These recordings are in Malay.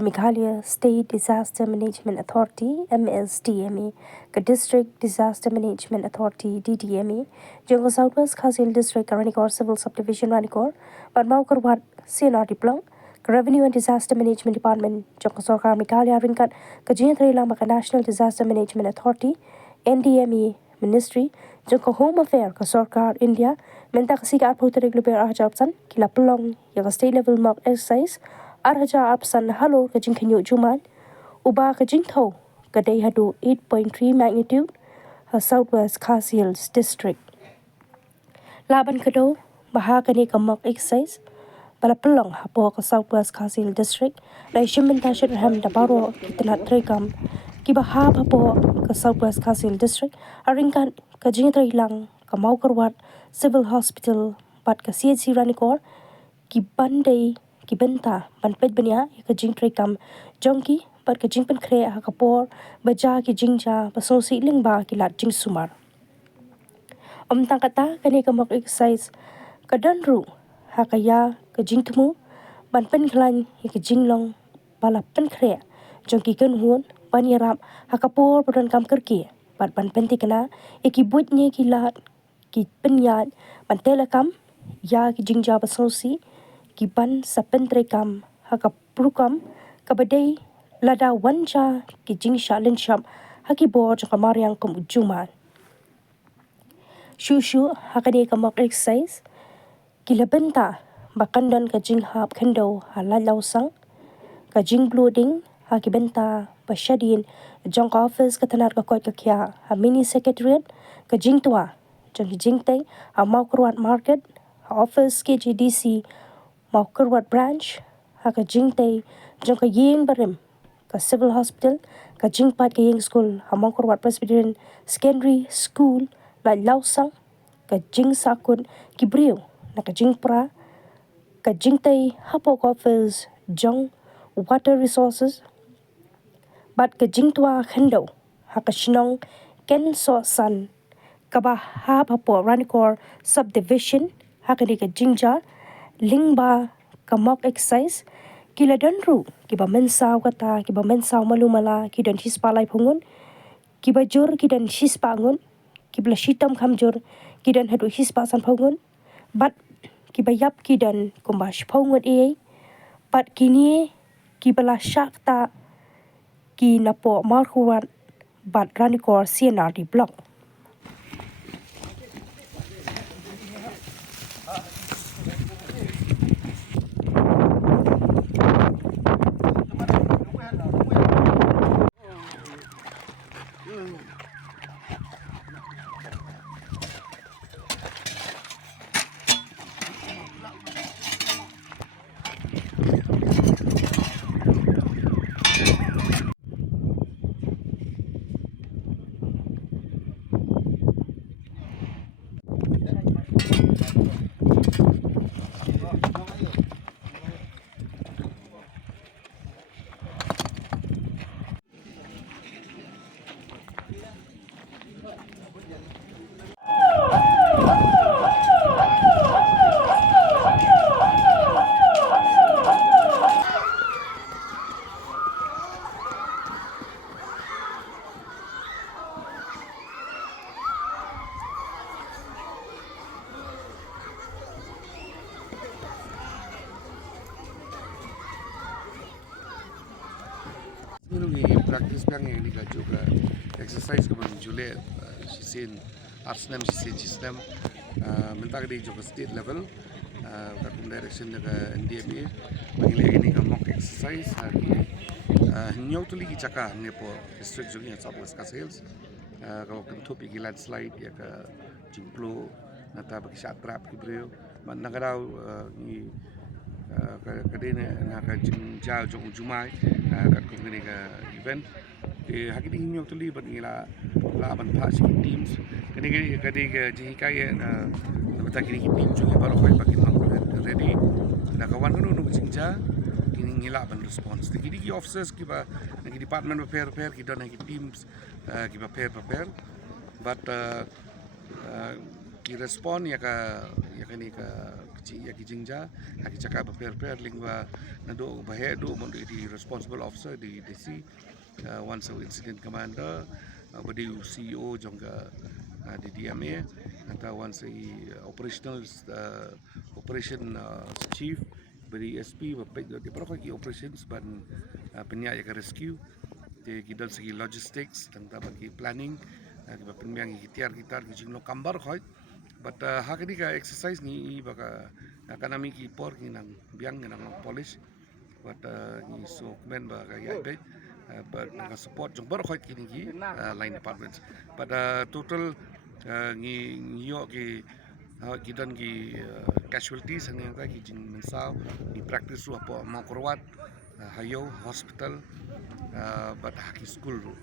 Meghalaya State Disaster Management Authority MSDMA, ka District Disaster Management Authority DDMA, jong Southwest Khasiel District Ranikor Civil Subdivision Ranikor, but Maukarwat CNR Diplong, ka Revenue and Disaster Management Department, jong Sorkar Meghalaya Rinkat, ka Jingkhynniuh Lama ka National Disaster Management Authority NDMA Ministry, jong ka Home Affairs ka Sorkar India, menta ka sika at puterig luber ahajapsan, kila pelong ya ka state level mock exercise, arhaja apsan halo ka jingkhynniuh jumai, uba ka jingthau ka day hadu 8.3 magnitude, Southwest Khasiel District. Laban kado baha ka ni ka mock exercise, bala pelong hapo ka Southwest Khasiel District, lai shiminta shirham da baro kitanat trekam, ki baha hapo ka Southwest Khasiel District, aringkan ka jingthau lang ka Maukarwat Civil Hospital bat ka CHC Ranikor, ki bandai ki benta ban pet bania ka jing trekam jongki bat ka jing pen kre ha kapor baja ki jingja basosi lingba ki lat jing sumar tang kata kani ka mok exercise ka danru ha ka ya ka jing tumu ban pen klan ka jinglong bala pen kre jongki kan huon ban yarap ha kapor badan kam kerki bat ban pen tikana ki butnya ki lat ki pen yat ban telekam ya ki jingja basosi kiban sa pentrekam haka prukam kabadai lada wanja ki jingsha lensham haki bor jaka mariang kum jumai shushu haka de kamak exercise kila benta bakandan ka jinghap kendo halalau sang ka jing blooding haki benta basyadin jong office ka tanar ka kot ka kya ha mini secretariat ka jingtua jong jingtay ha Maukarwat market ha office ke GDC Maukarwat branch, haka jingtay, jong ka ying barim, ka civil hospital, ka jingpat ka ying school, ha Maukarwat Presbyterian Secondary School, la lausang, ka jing sakun, kibriyo, na ka jingpra, ka jingtay, hapok office, jong water resources, bat ka jingtua kendo, haka shinong, ken so san, kabahab hapo Ranikor subdivision, haka di ka jingja, lingba ka mock exercise kila danru kiba mensaw kata kiba mensaw malumala kidan hispalay pungun kiba jur kidan hispangun kibla shitam kamjur kidan hadu hispa san pungun bat kiba yap kidan kumbash pungun bat kini kibala shakta ki napo Maukarwat bat Ranikor CNR di blok. Menunggu praktis bang yang ini juga exercise kemudian julet sisin arsenam sisin sistem mentak di juga state level kakum direction juga NDMA mengilik ini ke mock exercise hari nyau tu lagi cakap ni po district juga Southwest Khasiel kalau kentup iki landslide ya ke jimplo nata bagi syatrap kibreu mana kadau ni kadene naka jingja jong jumai kat kongni ka event hakini nyok tuli ban ila la ban pa si teams kani kadi jingkai bata kini team jong baru khoi pakin ready na kawan kan nu jingja kini ngila ban response kini ki officers ki ba ki department prepare ki don ki teams ki prepare but ki respond ya ka kani ka kecil ya kijingja haki cakap prepare lingwa nado bahaya do mon di responsible officer di DC one so incident commander badi CEO jongga di DMA atau one say operational operation chief badi SP di berapa ki operations ban penyak ya rescue di kita segi logistics tentang bagi planning kita penmiang ikhtiar kita jinglo kambar khoi but hak ni ka exercise ni baka kanami ki por ki nang biang nang polish but ni so men ba ka ya be but nang support jong bar khoi ki ni line departments but total ni yo ki kita ki casualties yang ka ki jing mensau di practice ru apa mau korwat hayo hospital but haki school ru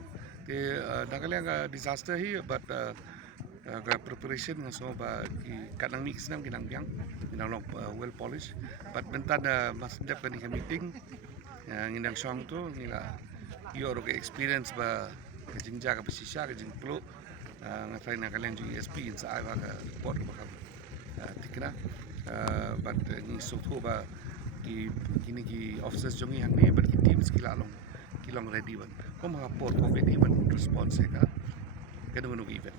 te nagalang disaster hi but preparation nga so ba ki kanang mix nam kinang biang kinang well polished but bentan mas dep kan ka meeting ngindang song to ngila yo ro experience ba ka jingja ka pesisya ka jingplo nga try na kalen ju ESP sa ba ka report ba ka tikna but ni so to ba ki kini ki officers jongi hang ni but ki teams kilong ready ban ko mga port covid even response ka kadung event